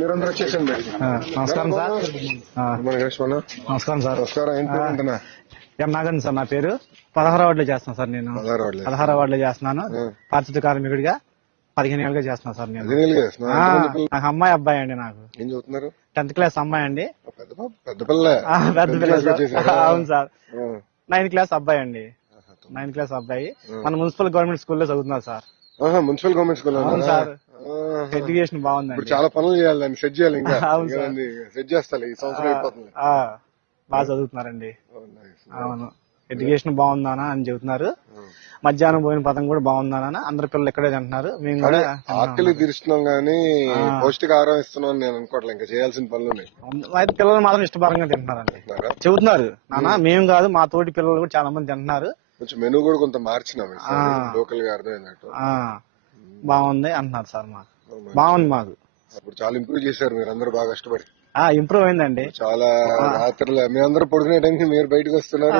మీరందరూ వచ్చేసండి. నమస్కారం సార్. నమస్కారం సార్. నమస్కారం. నాగన్ సార్ నా పేరు. 16వ వార్డులో చేస్తాను సార్. నేను 16వ వార్డులో చేస్తున్నాను. పారిశుద్ధ కార్మికుడిగా 15 ఏళ్ళుగా చేస్తున్నాను సార్. నేను నాకు అమ్మాయి అబ్బాయి అండి. నాకు ఏం చదువుతున్నారు? 10th క్లాస్ అమ్మాయి అండి. పెద్ద పిల్ల. అవును సార్. 9th క్లాస్ అబ్బాయి అండి. 9th క్లాస్ అబ్బాయి మన మున్సిపల్ గవర్నమెంట్ స్కూల్లో చదువుతున్నారు సార్. Municipal government school. అవును సార్. ఎడ్యుకేషన్ బాగుంది. చాలా పనులు చేయాలి, దాన్ని సెట్ చేయాలి. ఇంకా సెట్ చేస్తాను ఈ సంవత్సరం అయిపోతుంది. బాగా చదువుతున్నారండి. అవును, ఎడ్యుకేషన్ బాగుందానా అని చెబుతున్నారు. మధ్యాహ్నం పోయిన పదం కూడా బాగుందానా. అందరు పిల్లలు ఇక్కడే తింటున్నారు. మేము కూడా ఆకలి తీరుస్తున్నాం గానీ పౌష్టికాహారం ఇస్తున్నాం నేను అనుకోవట్లేదు. ఇంకా చేయాల్సిన పనులు అయితే పిల్లలు మాత్రం ఇష్టపరంగా తింటున్నారండి. చెబుతున్నారు నాన్న, మేము కాదు మా తోటి పిల్లలు కూడా చాలా మంది తింటున్నారు. కొంచెం మెనూ కూడా కొంత మార్చినాం లోకల్ గా అర్థమైనట్టు. బాగుంది అంటున్నారు సార్. మాకు బాగుంది. మాకు అప్పుడు చాలా ఇంప్రూవ్ చేశారు మీరు అందరూ బాగా కష్టపడి. ఇంప్రూవ్ అయిందండి. చాలా రాత్రులు మేమందరూ పడుకునే టైంకి మీరు బయటకు వస్తున్నారు.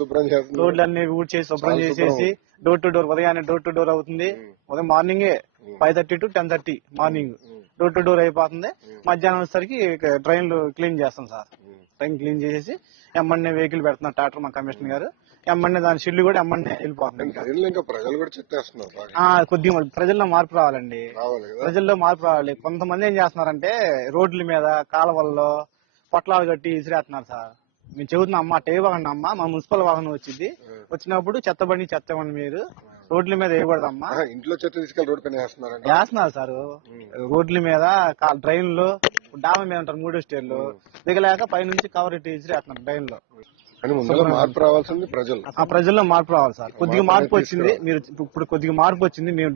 శుభ్రం చేస్తున్నారు. రోడ్లన్నీ ఊడ్చేసి శుభ్రం చేసేసి డోర్ టు డోర్ ఉదయాన్నే డోర్ టు డోర్ అవుతుంది. ఉదయం మార్నింగే 5:30 to 10:30 morning door to door అయిపోతుంది. మధ్యాహ్నం వచ్చేసరికి ట్రైన్లు క్లీన్ చేస్తాం సార్. ట్రైన్ క్లీన్ చేసేసి ఎమ్మన్నే వెహికల్ పెడుతున్నారు ట్రాక్టర్ మా కమిషనర్ గారు. ఎమ్మన్నే దాని షిల్లు కూడా ఎమ్మన్నే వెళ్ళిపోతుంది. ప్రజలు కూడా చెత్తేస్తున్నారు. కొద్దిగా ప్రజల్లో మార్పు రావాలండి. ప్రజల్లో మార్పు రావాలి. కొంతమంది ఏం చేస్తున్నారంటే రోడ్ల మీద కాలువల్లో పొట్లాలు కట్టి ఇసిరేస్తున్నారు సార్. మేము చెబుతున్నాం అమ్మా టే వాహనం అమ్మా, మా మున్సిపల్ వాహనం వచ్చింది. వచ్చినప్పుడు చెత్తబండి మీరు రోడ్ల మీద వేయకూడదమ్మా. ఇంట్లో చెత్త తీసుకెళ్లి రోడ్ పైన వేస్తున్నారు సార్. రోడ్ల మీద ట్రైన్ లో డాబా మీద ఉంటారు 3వ స్టేర్లు దిగలేక పైనుంచి కవర్ ఇట్టి ఇసిరేస్తున్నారు ట్రైన్ లో. మార్పు రావాల్సింది ప్రజలు. ప్రజల్లో మార్పు రావాలి సార్. కొద్దిగా మార్పు వచ్చింది. మీరు ఇప్పుడు కొద్దిగా మార్పు వచ్చింది. మేము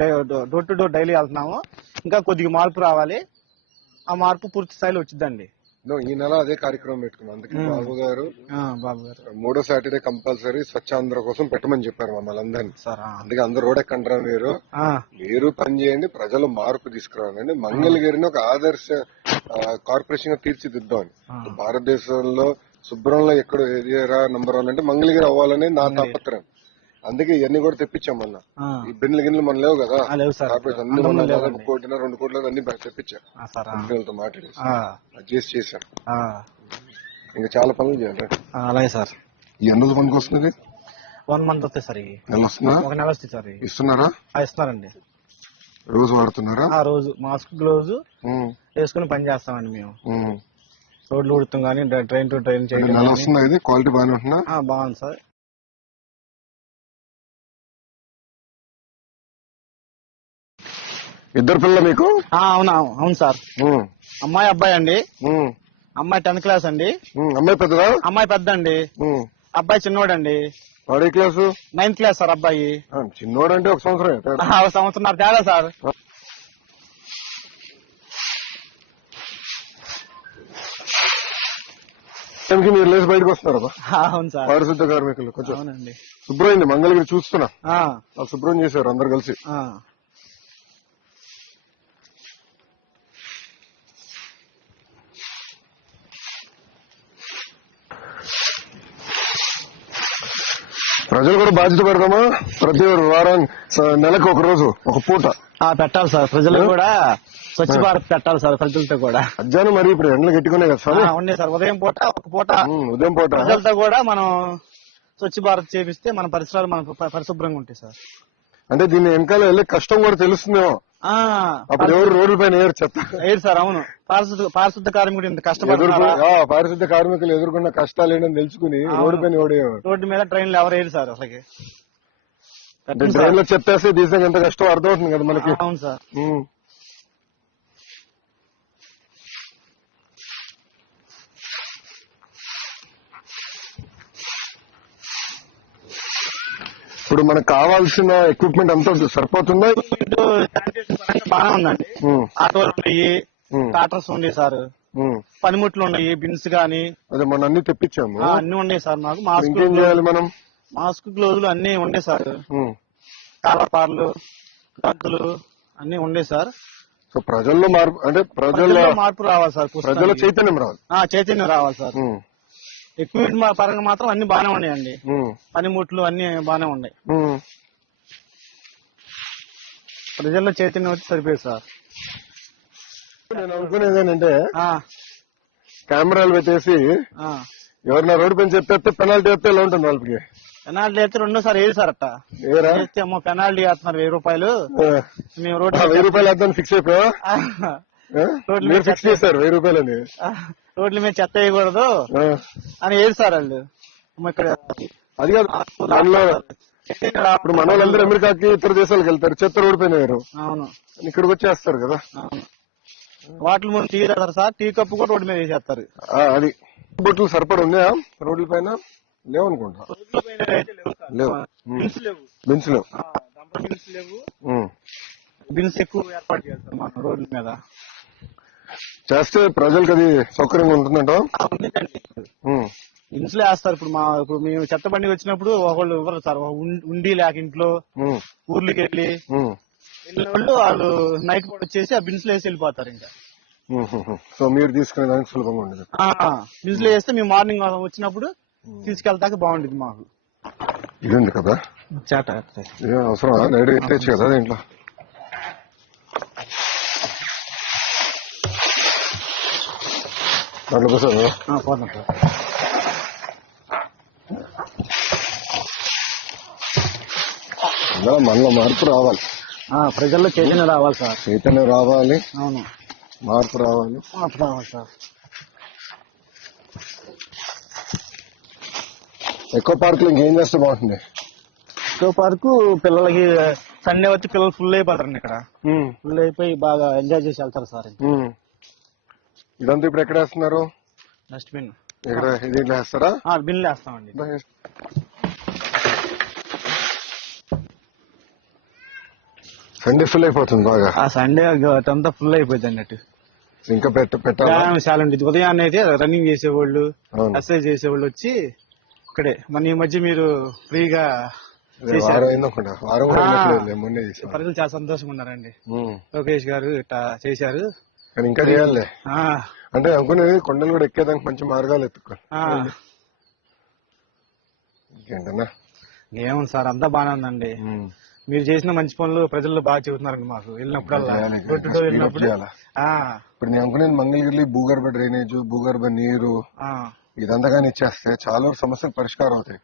డోర్ టు డోర్ డైలీ వెళ్తున్నాము. ఇంకా కొద్దిగా మార్పు రావాలి. ఆ మార్పు పూర్తి స్థాయిలో వచ్చిందండి. ఈ నెల అదే కార్యక్రమం పెట్టుకున్నాం. అందుకే బాబు గారు 3వ సాటర్డే కంపల్సరీ స్వచ్ఛాంధ్ర కోసం పెట్టమని చెప్పారు మమ్మల్ని అందరినీ. అందుకే అందరు రోడ్ ఎక్కంటారా మీరు పని చేయండి, ప్రజలు మార్పు తీసుకురావాలండి. మంగళగిరిని ఒక ఆదర్శ కార్పొరేషన్ గా తీర్చిదిద్దామని. భారతదేశంలో శుభ్రంలో ఎక్కడ నంబర్ 1 అంటే మంగళగిరి అవ్వాలని నా తాపత్రయం. అందుకే ఇవన్నీ కూడా తెప్పించాం. మొన్న ఈ బిన్లు గిన్నెలు మన లేవు కదా, కార్పొరేషన్ అన్ని 1 కోటి 2 కోట్ల అన్ని తెప్పించాం. కంపెనీలతో మాట్లాడి అడ్జస్ట్ చేశాం. ఇంకా చాలా పనులు చేయాలి. అలాగే సార్. ఈ ఎన్ని పనికి వస్తుంది? 1 month వస్తాయి సార్. ఒక నెల వస్తాయి సార్. ఇస్తున్నారా? ఇస్తున్నారండి. రోజు వాడుతున్నారా? రోజు మాస్క్ గ్లోవ్స్ వేసుకుని పని చేస్తామండి మేము. రోడ్లు ఉడుతాం కానీ ట్రైన్ టు ట్రైన్ చేయడం. క్వాలిటీ బాగానే ఉంటుందా? బాగుంది సార్. ఇద్దరు పిల్లలు మీకు? అవును సార్. అమ్మాయి అబ్బాయి అండి. అమ్మాయి 10th క్లాస్ అండి. అమ్మాయి పెద్దదా? అమ్మాయి పెద్ద అండి. అబ్బాయి చిన్నోడండి. వాడు ఏ క్లాసు? 9th class sir. అబ్బాయి చిన్నోడంటే 1 సంవత్సరం. 1 సంవత్సరం తేడా సార్. మీరు లేచి బయటకు వస్తున్నారు. అవును సార్. పారిశుద్ధ కార్మికులు కొంచెం శుభ్రమైంది. మంగళగిరి చూస్తున్నా శుభ్రం చేశారు అందరు కలిసి. ప్రజలు కూడా బాధ్యత పెడదామా? ప్రతి వారం నెలకు ఒక రోజు ఒక పూట పెట్టాలి సార్. ప్రజలు కూడా స్వచ్ఛ భారత్ పెట్టాలి సార్. ప్రజలతో కూడా మధ్యాహ్నం మరి ఇప్పుడు ఎండలు గట్టుకున్నాయి కదా సార్. ఉన్నాయి సార్. ఉదయం పూట ఒక పూట ఉదయం పూట ప్రజలతో కూడా మనం స్వచ్ఛ భారత్ చేపిస్తే మన పరిసరాలు మనకు పరిశుభ్రంగా ఉంటాయి సార్. అంటే దీన్ని వెనకాల వెళ్ళే కష్టం కూడా తెలుస్తుందేమో. అప్పుడు ఎవరు రోడ్ల పైన వేయరు చెత్త వేయరు సార్. అవును, పారిశుద్ధ కార్మికుడు ఇంత కష్టపడుతున్నారు. పారిశుద్ధ కార్మికులు ఎదుర్కొన్న కష్టాలు ఏంటని తెలుసుకుని రోడ్డు పైన రోడ్డు మీద ట్రైన్లు ఎవరు వేయరు సార్. అసలు ట్రైన్ లో చెత్త వేస్తే తీసాక ఎంత కష్టం అర్థమవుతుంది కదా మనకి. అవును సార్. ఇప్పుడు మనకు కావాల్సిన ఎక్విప్మెంట్ అంతా సరిపోతుందా? బాగా ఉందండి. ఆటోలు ఉన్నాయి, టాటర్స్ ఉన్నాయి సార్, పనిముట్లు ఉన్నాయి, బిన్స్ గానీ. అదే మనం అన్ని తెప్పించాము. అన్ని ఉన్నాయి సార్. మాకు మనం మాస్క్ గ్లోజులు అన్ని ఉన్నాయి సార్. కాలపార్లు, గంతులు అన్ని ఉన్నాయి సార్. సో ప్రజల్లో మార్పు, అంటే ప్రజల్లో మార్పు రావాలి సార్. ప్రజల్లో చైతన్యం రావాలి. చైతన్యం రావాలి సార్. ఎక్విప్మెంట్ పరంగా మాత్రం అన్ని బాగానే ఉన్నాయండి. పనిముట్లు అన్ని బాగానే ఉన్నాయి. ప్రజల్లో చైతన్యం వచ్చి సరిపోయింది సార్. నేను అనుకునేది ఏంటంటే కెమెరాలు పెట్టేసి ఎవరన్నా రోడ్డు పైన చెప్పేస్తే పెనాల్టీ వేస్తే ఎలా ఉంటుంది వాళ్ళకి? పెనాల్టీ అయితే రెండోసారి వేరు సార్. అట్ట వేస్తే అమ్మో పెనాల్టీ వేస్తున్నారు 1000 రూపాయలు. మేము రోడ్డు 1000 రూపాయలు వేద్దాం ఫిక్స్ అయిపోయా. ఫిక్స్ చేశారు 1000 రూపాయలని. రోడ్ల మీద చెత్త వేయకూడదు అని వేరు సార్ వాళ్ళు. ఇక్కడ అది కాదు, దానిలో ఇప్పుడు మన వాళ్ళందరూ అమెరికాకి ఇతర దేశాలకు వెళ్తారు, చెత్త రోడ్డు పైన వేరు. అవును, ఇక్కడికి వచ్చేస్తారు కదా. వాటిని ముందు టీ తాగుతారు సార్. టీ కప్పు కూడా రోడ్డు మీద వేసేస్తారు. అది బొట్లు సరిపడ ఉన్నాయా రోడ్ల పైన? లేవనుకుంటా. లేవు. బిన్స్ లేవు. బిన్స్ ఎక్కువ ఏర్పాటు చేస్తారు మన రోడ్ల మీద. చేస్తే ప్రజలకు అది సౌకర్యంగా ఉంటుందంట. బిన్స్ వేస్తారు. ఇప్పుడు మేము చెత్త బండి వచ్చినప్పుడు ఒకళ్ళు ఇవ్వరు సార్. ఉండి లేక ఇంట్లో ఊర్లకి వెళ్ళి వెళ్ళిన వాళ్ళు నైట్ పూట వచ్చేసి ఆ బిన్స్ లో వేసి వెళ్ళిపోతారు. ఇంకా సో మీరు తీసుకునే దానికి సులభంగా ఉండదు. బిన్స్ లో వేస్తే మేము మార్నింగ్ వచ్చినప్పుడు తీసుకెళ్తాక బాగుండేది మాకు. ఇది ఉంది కదా చేట అవసరం నైట్ ఎత్తేచ్చు కదా దీంట్లో. దాంట్లో పోతాం సార్. మనలో మార్పు రావాలి. ప్రజల్లో చైతన్యం రావాలి సార్. చైతన్యం రావాలి. అవును, మార్పు రావాలి. సార్. ఎక్కువ పార్క్ లో ఇంకేం చేస్తే బాగుంటుంది? ఎక్కువ పార్కు పిల్లలకి సండే వచ్చి పిల్లలు ఫుల్ అయిపోతారండి. ఇక్కడ ఫుల్ అయిపోయి బాగా ఎంజాయ్ చేసి వెళ్తారు సార్. ఇదంతా ఇప్పుడు ఎక్కడ వేస్తున్నారు? డస్ట్బిన్ ఇక్కడ దీంట్లో వేస్తారా? బిన్లు వేస్తామండి. సండే ఫుల్ అయిపోతుంది బాగా. సండే అంతా ఫుల్ అయిపోయింది అన్నట్టు. ఇంకా పెట్టాలి. చాలా ఉంటుంది. ఉదయాన్నే అయితే రన్నింగ్ చేసేవాళ్ళు, ఎక్సర్సైజ్ చేసేవాళ్ళు వచ్చి ఇక్కడే. మన ఈ మధ్య మీరు ఫ్రీగా ప్రజలు చాలా సంతోషంగా ఉన్నారండి. లోకేష్ గారు ఇట్లా చేశారు. కానీ ఇంకా చేయాలి. అంటే అనుకునేది కొండలు కూడా ఎక్కేదానికి మంచి మార్గాలు ఎత్తుకో. ఇంకేంటన్నా ఏముంది సార్, అంతా బాగానే ఉందండి. మీరు చేసిన మంచి పనులు ప్రజల్లో బాగా చెబుతున్నారండి మాకు వెళ్ళినప్పుడల్లా. ఇప్పుడు నేను అనుకునేది మంగళగిరి భూగర్భ డ్రైనేజ్, భూగర్భ నీరు ఇదంతా కానీ ఇచ్చేస్తే చాలా సమస్యలు పరిష్కారం అవుతాయి.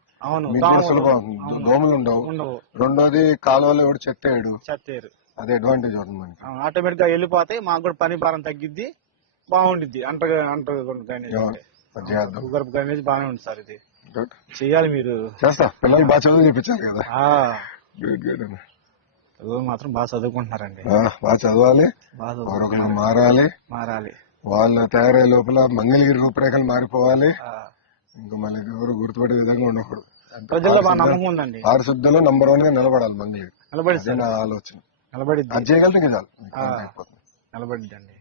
దోమలు ఉండవు. రెండోది కాలువలో కూడా చెత్తేయడు. అదే అడ్వాంటేజ్ అవుతుంది మనకి. ఆటోమేటిక్ గా వెళ్ళిపోతాయి. మాకు కూడా పని భారం తగ్గిద్ది, బాగుండిద్ది. భూగర్భ డ్రైనేజ్ బాగానే ఉంది సార్. ఇది చెయ్యాలి, మీరు చేస్తా. పిల్లలు బాగా చదువు చెప్పించారు కదా. చదువు మాత్రం బాగా చదువుకుంటున్నారండి. బాగా చదవాలి, మారాలి. వాళ్ళు తయారయ్యే లోపల మంగళగిరి రూపురేఖలు మారిపోవాలి. ఇంకా మళ్ళీ ఎవరు గుర్తుపడే విధంగా ఉండకూడదు. ప్రజల్లో బాగా నమ్మకం ఉందండి. పారిశుద్ధ్యంలో నంబర్ 1 గా నిలబడాలి మంగళగిరి. నిలబడి నా ఆలోచన. నిలబడిద్ది. అది చేయగలిగితే చాలు. నిలబడిద్దండి.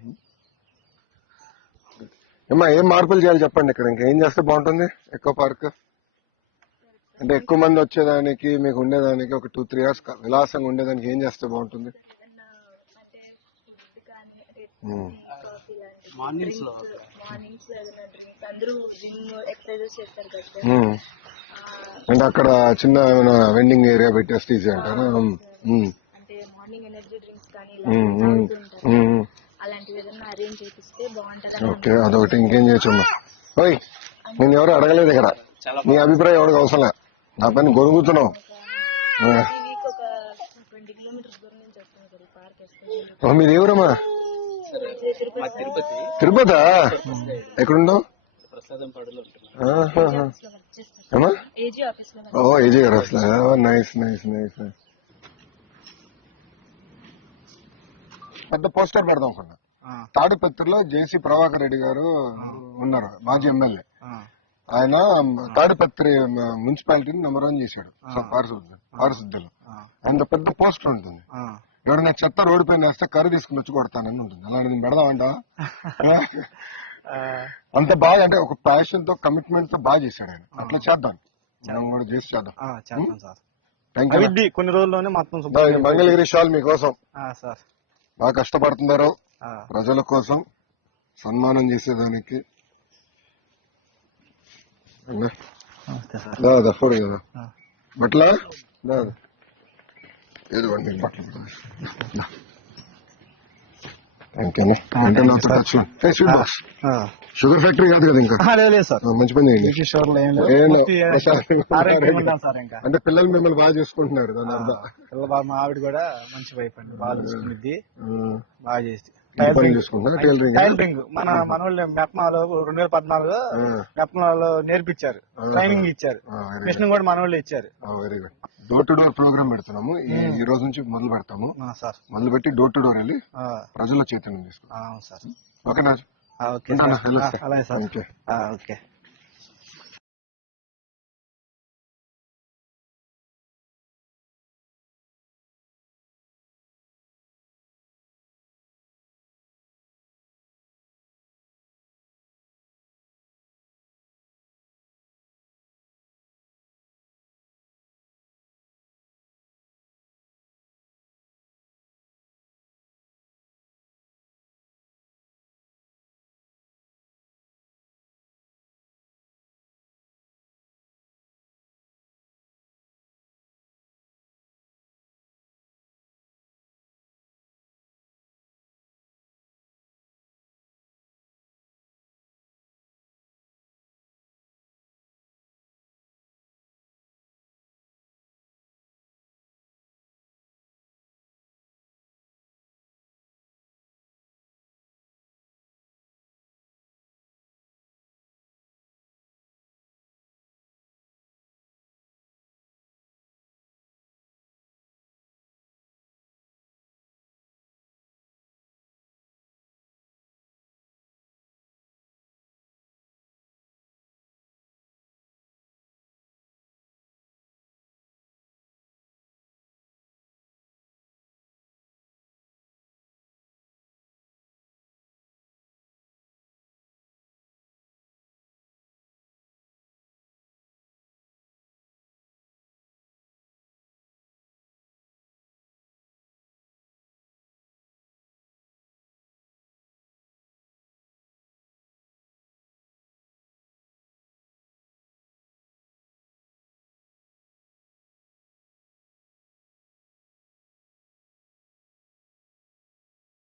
ఏమా ఏం మార్పులు చేయాలి చెప్పండి ఇక్కడ? ఇంకేం చేస్తే బాగుంటుంది? ఎక్కువ పార్క్ అంటే ఎక్కువ మంది వచ్చేదానికి, మీకు ఉండేదానికి ఒక 2-3 hours విలాసంగా ఉండేదానికి ఏం చేస్తే బాగుంటుంది? మార్నింగ్స్ అందరూ జిమ్ ఎక్సర్సైజెస్ చేస్తారు కదా, అంటే అక్కడ చిన్న వెండింగ్ ఏరియా పెట్టేస్తే ఈజీ అంటారా? అంటే మార్నింగ్ ఎనర్జీ డ్రింక్స్ కానీ ఇలా తాగుతుంటారు. అలాంటివి ఏదైనా అరేంజ్ చేపిస్తే బాగుంటది. ఓకే, అదొకటి. ఇంకేం చేయొచ్చమ్మా? ఓయ్, నేను ఎవరు అడగలేదు ఇక్కడ, నీ అభిప్రాయం ఎవరికి అవసరం లే, నా పని గొరుగుతున్నావు. వీక్ ఒక 20 కిలోమీటర్స్ దూరం నుంచి వస్తుంది సార్ ఈ పార్క్ వేసుకుని. మీరు ఎవరమ్మా? తిరుపతా? ఎక్కడున్నావు? ఏజీ ఆఫీస్ లో. ఓ, ఏజీ గారు వస్తా. Nice nice nice. పెద్ద పోస్టర్ పెడదాం అనుకున్నా. తాడిపత్రిలో జేసీ ప్రభాకర్ రెడ్డి గారు ఉన్నారు, మాజీ ఎమ్మెల్యే. ఆయన తాడిపత్రి మున్సిపాలిటీని నెంబర్ 1 చేశాడు పారిశుద్ధ్యంలో. ఆయన పెద్ద పోస్టర్ ఉంటుంది, ఎవరైనా చెత్త రోడ్డు పైన వేస్తే కర్రీ తీసుకుని వచ్చి కొడతానని ఉంటుంది. అలాంటిది పెడదామంట. అంత బాగా, అంటే ఒక ప్యాషన్ తో కమిట్మెంట్ తో బాగా చేశాడు ఆయన. అట్లా చేద్దాం, మనం కూడా చేసి చేద్దాం. కొన్ని రోజుల్లోనే మొత్తం మంగళగిరి షాల్ మీకోసం సార్. బాగా కష్టపడుతున్నారు ప్రజల కోసం, సన్మానం చేసేదానికి. ఫోన్ కదా బట్ల ఏదివ్వండి బట్టలు. షుగర్ ఫ్యాక్టరీ కాదు కదా ఇంకా? సార్ మంచి పని అంటే పిల్లలు మిమ్మల్ని బాగా చూసుకుంటున్నారు. మా ఆవిడ కూడా మంచి వైఫ్ అండి, బాగా చూసుకుంటుంది, బాగా చేసి టైలరింగ్. మన మనోళ్ళు మెప్మాలో 2014 మెప్మాలో నేర్పించారు, ట్రైనింగ్ ఇచ్చారు, మిషన్ కూడా మనోళ్ళు ఇచ్చారు. Very good. Door to door programme పెడుతున్నాము ఈ రోజు నుంచి, మొదలు పెడతాము. మొదలు పెట్టి డోర్ టు డోర్ వెళ్ళి ప్రజల చైతన్యం తీసుకుంటాం. సార్. ఓకేనా? ఓకే అలాగే సార్. ఓకే.